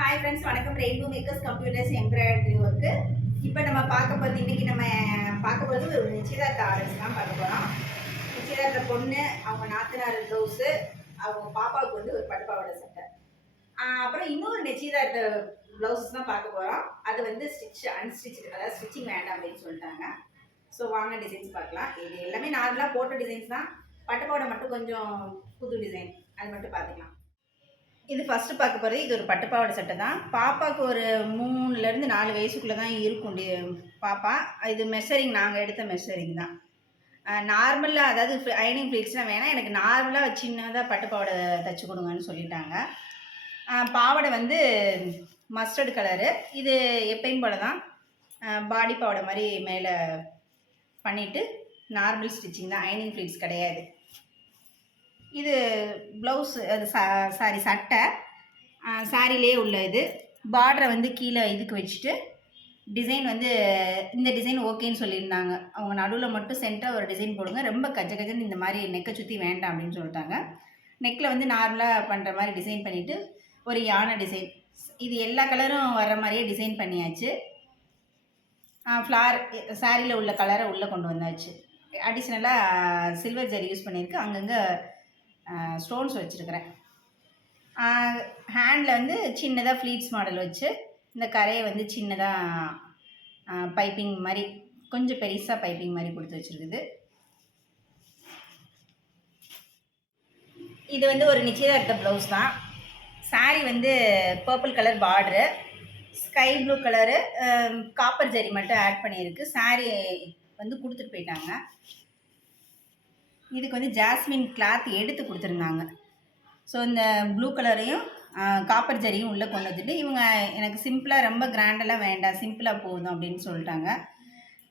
Hi friends, வணக்கம். Rainbow makers computers embroidery work. இப்போ நம்ம இன்றைக்கி நம்ம பார்க்க போகிறது ஒரு நிச்சயதார்த்த ஆர்டர்ஸ் தான் பார்க்க போகிறோம். நிச்சயதார்த்த பொண்ணு, அவங்க நாத்தனார் ப்ளவுஸு, அவங்க பாப்பாவுக்கு வந்து ஒரு பட்டுப்பாவாடை சட்டை, அப்புறம் இன்னொரு நிச்சயதார்த்த ப்ளவுஸஸ் தான் பார்க்க போகிறோம். அது வந்து அன்ஸ்டிச்சு, அதாவது ஸ்டிச்சிங் வேண்டாம் அப்படின்னு சொல்லிட்டாங்க. ஸோ வாங்க டிசைன்ஸ் பார்க்கலாம். இது எல்லாமே நார்மலாக போட்ட டிசைன்ஸ் தான். பட்டுப்பாவாடை மட்டும் கொஞ்சம் புது டிசைன், அது மட்டும் பார்த்துக்கலாம். இது ஃபஸ்ட்டு பார்க்க போகிறது, இது ஒரு பட்டுப்பாவாடை சட்டை தான். பாப்பாவுக்கு ஒரு 3லேருந்து 4 வயசுக்குள்ளே தான் இருக்கும் பாப்பா. இது மெஷரிங், நாங்கள் எடுத்த மெஷரிங் தான். நார்மலாக, அதாவது அயனிங் ஃப்ளீட்ஸ்லாம் வேணாம், எனக்கு நார்மலாக சின்னதாக பட்டுப்பாவாடை தைச்சி கொடுங்கன்னு சொல்லிட்டாங்க. பாவாடை வந்து மஸ்டர்டு கலரு. இது எப்பயும் போல தான் பாடி பாவாடை மாதிரி மேலே பண்ணிவிட்டு நார்மல் ஸ்டிச்சிங் தான், அயனிங் ஃப்ளீட்ஸ் கிடையாது. இது ப்ளவுஸு, அது சட்டை சாரிலே உள்ள இது. பார்டரை வந்து கீழே இதுக்கு வச்சுட்டு டிசைன் வந்து இந்த டிசைன் ஓகேன்னு சொல்லியிருந்தாங்க. அவங்க நடுவில் மட்டும் சென்டராக ஒரு டிசைன் போடுங்க, ரொம்ப கஜன்னு இந்த மாதிரி நெக்கை சுற்றி வேண்டாம் அப்படின்னு சொல்லிட்டாங்க. நெக்கில் வந்து நார்மலாக பண்ணுற மாதிரி டிசைன் பண்ணிவிட்டு ஒரு யானை டிசைன். இது எல்லா கலரும் வர்ற மாதிரியே டிசைன் பண்ணியாச்சு. ஃப்ளார் சாரியில் உள்ள கலரை உள்ளே கொண்டு வந்தாச்சு. அடிஷ்னலாக சில்வர் ஜரி யூஸ் பண்ணியிருக்கு, அங்கங்கே ஸ்டோன்ஸ் வச்சுருக்கிறேன். ஹேண்டில் வந்து சின்னதாக ஃப்ளீட்ஸ் மாடல் வச்சு இந்த கரையை வந்து சின்னதாக பைப்பிங் மாதிரி, கொஞ்சம் பெருசாக பைப்பிங் மாதிரி கொடுத்து வச்சுருக்குது. இது வந்து ஒரு நிச்சயதார்த்த ப்ளவுஸ் தான். சாரி வந்து purple colour border, sky blue colour, copper zari மட்டும் ஆட் பண்ணியிருக்கு. சாரி வந்து கொடுத்துட்டு போயிட்டாங்க. இதுக்கு வந்து ஜாஸ்மின் கிளாத் எடுத்து கொடுத்துருந்தாங்க. ஸோ இந்த ப்ளூ கலரையும் காப்பர் ஜரியும் உள்ளே கொண்டு வந்துட்டு, இவங்க எனக்கு சிம்பிளாக, ரொம்ப கிராண்டெல்லாம் வேண்டாம், சிம்பிளாக போதும் அப்படின்னு சொல்லிட்டாங்க.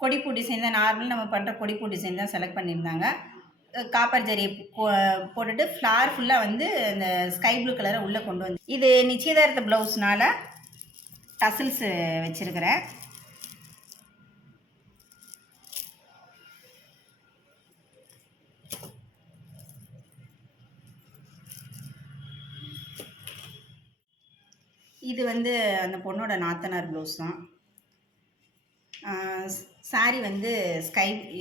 கொடிப்பூ டிசைன் தான், நார்மல் நம்ம பண்ணுற கொடிப்பூ டிசைன் தான் செலக்ட் பண்ணியிருந்தாங்க. காப்பர் ஜரியை போட்டுட்டு ஃப்ளார் ஃபுல்லாக வந்து இந்த ஸ்கை ப்ளூ கலரை உள்ளே கொண்டு வந்து, இது நிச்சயதார்த்த ப்ளவுஸ்னால் டசில்ஸு வச்சுருக்கிறேன். இது வந்து அந்த பொண்ணோட நாத்தனார் ப்ளவுஸ் தான். சாரீ வந்து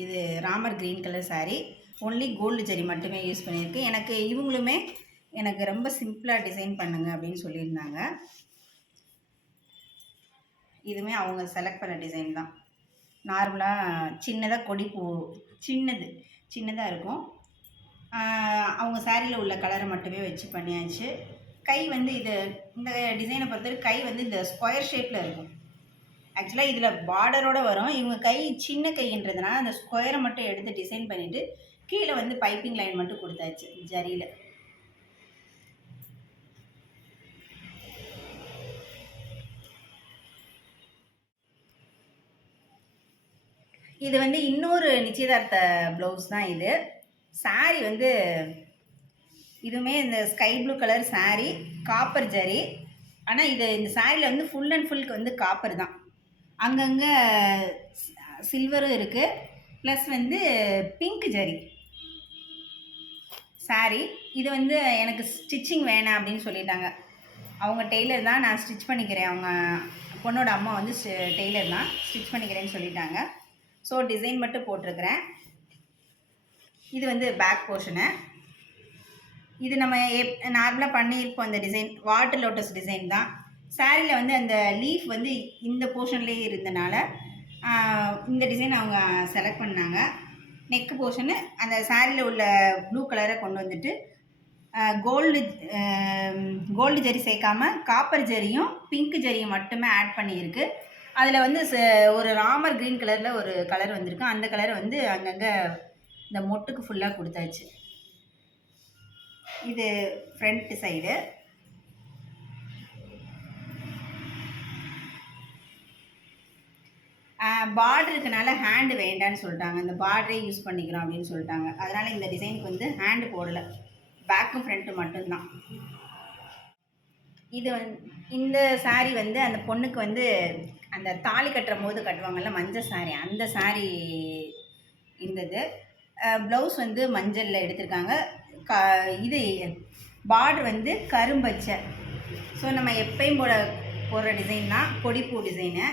இது Ramar green colour sari, only gold zari மட்டுமே யூஸ் பண்ணியிருக்கு. இவங்களுமே எனக்கு ரொம்ப சிம்பிளாக டிசைன் பண்ணுங்க அப்படின்னு சொல்லியிருந்தாங்க. இதுவுமே அவங்க செலக்ட் பண்ண டிசைன் தான். நார்மலாக சின்னதாக கொடிப்பூ, சின்னதாக இருக்கும். அவங்க சாரியில் உள்ள கலரை மட்டுமே வச்சு பண்ணியாச்சு. கை வந்து இந்த டிசைனை பொறுத்தவரை கை வந்து இந்த ஸ்கொயர் ஷேப்பில் இருக்கும். ஆக்சுவலாக இதில் பார்டரோடு வரும். இவங்க கை சின்ன கைன்றதுனால அந்த ஸ்கொயரை மட்டும் எடுத்து டிசைன் பண்ணிவிட்டு கீழே வந்து பைப்பிங் லைன் மட்டும் கொடுத்தாச்சு ஜரியில். இது வந்து இன்னொரு நிச்சயதார்த்த ப்ளவுஸ் தான். இது சாரி வந்து இதுவுமே இந்த sky blue colour sari, copper zari. ஆனால் இந்த சாரியில் வந்து ஃபுல் அண்ட் ஃபுல்க்கு வந்து காப்பர் தான். அங்கங்கே சில்வரும் இருக்குது, ப்ளஸ் வந்து பிங்க் ஜரி சாரீ. இது வந்து எனக்கு ஸ்டிச்சிங் வேணாம் அப்படின்னு சொல்லிட்டாங்க. அவங்க டெய்லர் தான், நான் ஸ்டிச் பண்ணிக்கிறேன், அவங்க பொண்ணோட அம்மா வந்து டெய்லர் தான், ஸ்டிச் பண்ணிக்கிறேன்னு சொல்லிட்டாங்க. ஸோ டிசைன் மட்டும் போட்டிருக்கிறேன். இது வந்து பேக் போர்ஷனு. இது நம்ம நார்மலாக பண்ணியிருப்போம். அந்த டிசைன் வாட்டர் லோட்டஸ் டிசைன் தான். சாரியில் வந்து அந்த லீஃப் வந்து இந்த போர்ஷன்லேயே இருந்தனால இந்த டிசைன் அவங்க செலக்ட் பண்ணாங்க. நெக்கு போர்ஷனு அந்த சாரியில் உள்ள ப்ளூ கலரை கொண்டு வந்துட்டு கோல்டு ஜரி சேர்க்காமல் காப்பர் ஜரியும் பிங்க் ஜரியும் மட்டுமே ஆட் பண்ணியிருக்கு. அதில் வந்து ஒரு ராமர் க்ரீன் கலரில் ஒரு கலர் வந்திருக்கு. அந்த கலரை வந்து அங்கங்கே இந்த மொட்டுக்கு ஃபுல்லாக கொடுத்தாச்சு. இது ஃப்ரண்ட் சைடு. பார்டர் இருக்கனால ஹேண்டு வேண்டான்னு சொல்லிட்டாங்க. இந்த பார்டரே யூஸ் பண்ணிக்கிறோம் அப்படின்னு சொல்லிட்டாங்க. அதனால் இந்த டிசைனுக்கு வந்து ஹேண்டு போடலை, பேக்கும் ஃப்ரண்ட்டு மட்டும்தான். இது இந்த சாரீ வந்து அந்த பொண்ணுக்கு வந்து அந்த தாலி கட்டுற போது கட்டுவாங்கள்ல மஞ்சள் சாரீ, அந்த சாரீ இருந்தது. ப்ளவுஸ் வந்து மஞ்சளில் எடுத்திருக்காங்க. இது பார்டர் வந்து கரும்பச்சை, ஸோ நம்ம எப்பயும் போடுற டிசைன் தான் கொடிப்பூ டிசைனு.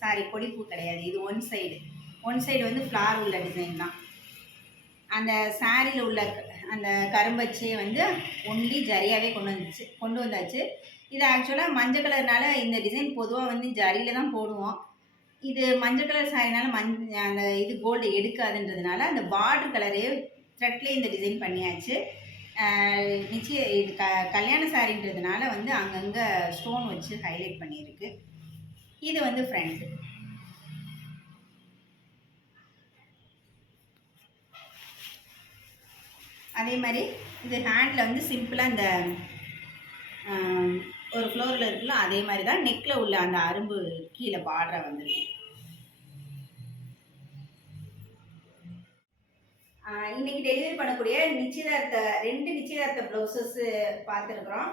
சாரி, கொடிப்பூ கிடையாது, இது ஒன் சைடு வந்து ஃப்ளார் உள்ள டிசைன் தான். அந்த சாரியில் உள்ள அந்த கரும்பச்சே வந்து ஒன்லி ஜரியாகவே கொண்டு வந்தாச்சு. இது ஆக்சுவலாக மஞ்சள் கலர்னால இந்த டிசைன் பொதுவாக வந்து ஜரியில் தான் போடுவோம். இது மஞ்சள் கலர் சாரினால அந்த இது கோல்டு எடுக்காதுன்றதுனால அந்த பார்டர் கலரே த்ரெட்லேயே இந்த டிசைன் பண்ணியாச்சு. நிச்சயம் இது கல்யாண சாரின்றதுனால வந்து அங்கங்கே ஸ்டோன் வச்சு ஹைலைட் பண்ணியிருக்கு. இது வந்து ஃப்ரண்ட். அதே மாதிரி இது ஹேண்டில் வந்து சிம்பிளாக இந்த ஒரு ஃப்ளோரில் இருக்குல்ல, அதே மாதிரி தான் நெக்கில் உள்ள அந்த அரும்பு கீழே பார்டரை வந்துருக்கு. இன்றைக்கி டெலிவரி பண்ணக்கூடிய நிச்சயதார்த்த 2 நிச்சயதார்த்த ப்ளவுசஸ் பார்த்துருக்குறோம்.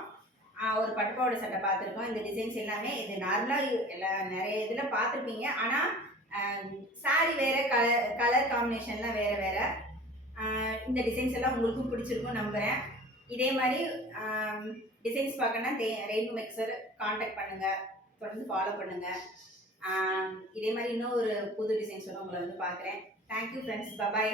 ஒரு பட்டுப்பாவோட சட்டை பார்த்துருக்கோம். இந்த டிசைன்ஸ் எல்லாமே இது நார்மலாக நிறைய இதில் பார்த்துருப்பீங்க. ஆனால் சாரி வேறு, கலர் காம்பினேஷன்லாம் வேறு. இந்த டிசைன்ஸ் எல்லாம் உங்களுக்கும் பிடிச்சிருக்கும் நம்புகிறேன். இதே மாதிரி டிசைன்ஸ் பார்க்கணுன்னா ரெயின்போ மேக்ஸர் காண்டாக்ட் பண்ணுங்கள், தொடர்ந்து ஃபாலோ பண்ணுங்கள். இதே மாதிரி இன்னும் ஒரு புது டிசைன்ஸோட உங்களை வந்து பார்க்குறேன். Thank you friends, bye bye.